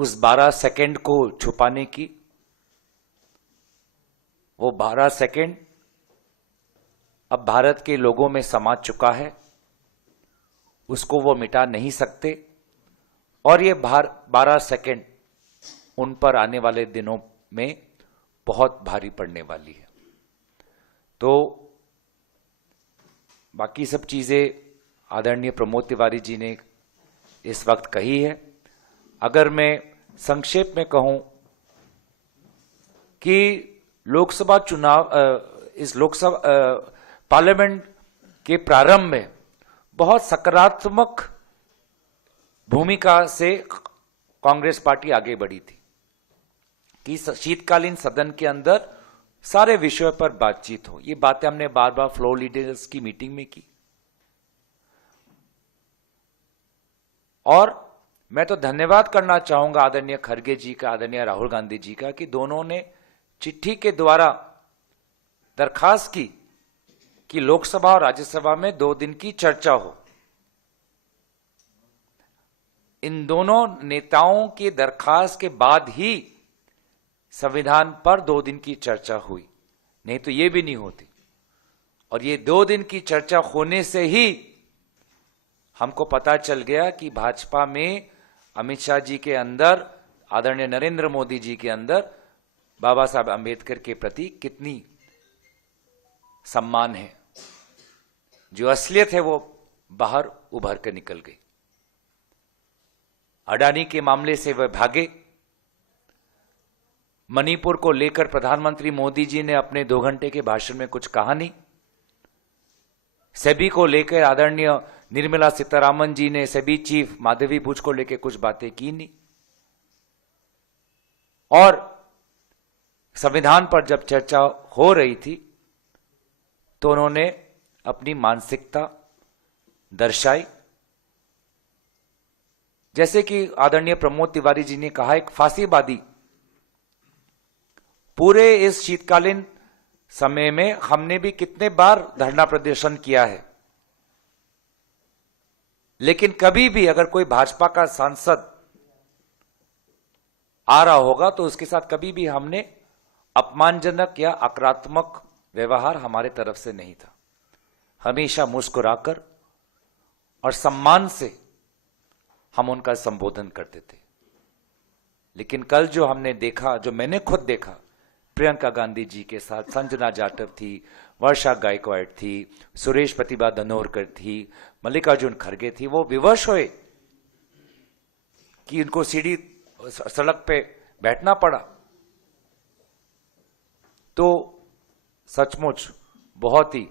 उस 12 सेकंड को छुपाने की, वो 12 सेकंड अब भारत के लोगों में समा चुका है, उसको वो मिटा नहीं सकते। और ये 12 सेकंड उन पर आने वाले दिनों में बहुत भारी पड़ने वाली है। तो बाकी सब चीजें आदरणीय प्रमोद तिवारी जी ने इस वक्त कही है। अगर मैं संक्षेप में कहूं कि लोकसभा चुनाव, इस लोकसभा पार्लियामेंट के प्रारंभ में बहुत सकारात्मक भूमिका से कांग्रेस पार्टी आगे बढ़ी थी कि शीतकालीन सदन के अंदर सारे विषयों पर बातचीत हो। ये बातें हमने बार बार फ्लोर लीडर्स की मीटिंग में की। और मैं तो धन्यवाद करना चाहूंगा आदरणीय खड़गे जी का, आदरणीय राहुल गांधी जी का, कि दोनों ने चिट्ठी के द्वारा दरखास्त की कि लोकसभा और राज्यसभा में 2 दिन की चर्चा हो। इन दोनों नेताओं की दरखास्त के बाद ही संविधान पर 2 दिन की चर्चा हुई, नहीं तो यह भी नहीं होती। और ये 2 दिन की चर्चा होने से ही हमको पता चल गया कि भाजपा में अमित शाह जी के अंदर, आदरणीय नरेंद्र मोदी जी के अंदर बाबा साहब अंबेडकर के प्रति कितनी सम्मान है। जो असलियत है वो बाहर उभर कर निकल गई। अडानी के मामले से वह भागे। मणिपुर को लेकर प्रधानमंत्री मोदी जी ने अपने 2 घंटे के भाषण में कुछ कहा नहीं। सेबी को लेकर आदरणीय निर्मला सीतारामन जी ने सेबी चीफ माधवी बुच को लेकर कुछ बातें की नहीं। और संविधान पर जब चर्चा हो रही थी तो उन्होंने अपनी मानसिकता दर्शाई। जैसे कि आदरणीय प्रमोद तिवारी जी ने कहा, एक फांसीवादी पूरे इस शीतकालीन समय में हमने भी कितने बार धरना प्रदर्शन किया है, लेकिन कभी भी अगर कोई भाजपा का सांसद आ रहा होगा तो उसके साथ कभी भी हमने अपमानजनक या आक्रामक व्यवहार हमारे तरफ से नहीं था। हमेशा मुस्कुराकर और सम्मान से हम उनका संबोधन करते थे। लेकिन कल जो हमने देखा, जो मैंने खुद देखा, प्रियंका गांधी जी के साथ संजना जाटव थी, वर्षा गायकवाड़ थी, सुरेश प्रतिभा धनोरकर थी, मल्लिकार्जुन खड़गे थी, वो विवश हुए कि उनको सीढ़ी सड़क पे बैठना पड़ा। तो सचमुच बहुत ही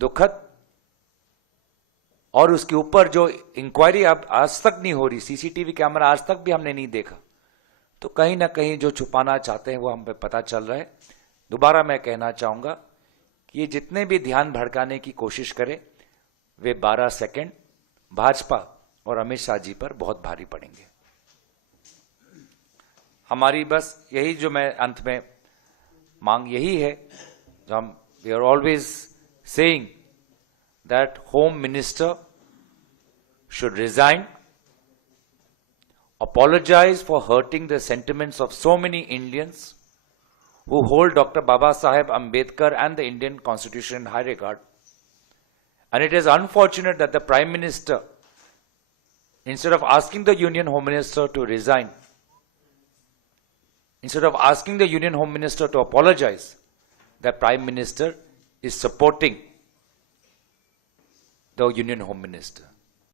दुखद। और उसके ऊपर जो इंक्वायरी अब आज तक नहीं हो रही, सीसीटीवी कैमरा आज तक भी हमने नहीं देखा, तो कहीं ना कहीं जो छुपाना चाहते हैं वो हमें पता चल रहा है। दोबारा मैं कहना चाहूंगा कि ये जितने भी ध्यान भड़काने की कोशिश करें, वे 12 सेकंड भाजपा और अमित शाह जी पर बहुत भारी पड़ेंगे। हमारी बस यही, जो मैं अंत में मांग यही है, जो हम we are always saying that home minister should resign, apologize for hurting the sentiments of so many Indians who hold Dr. Baba Saheb Ambedkar and the Indian Constitution in high regard. And it is unfortunate that the Prime Minister, instead of asking the Union Home Minister to resign, instead of asking the Union Home Minister to apologize, the Prime Minister is supporting the Union Home Minister.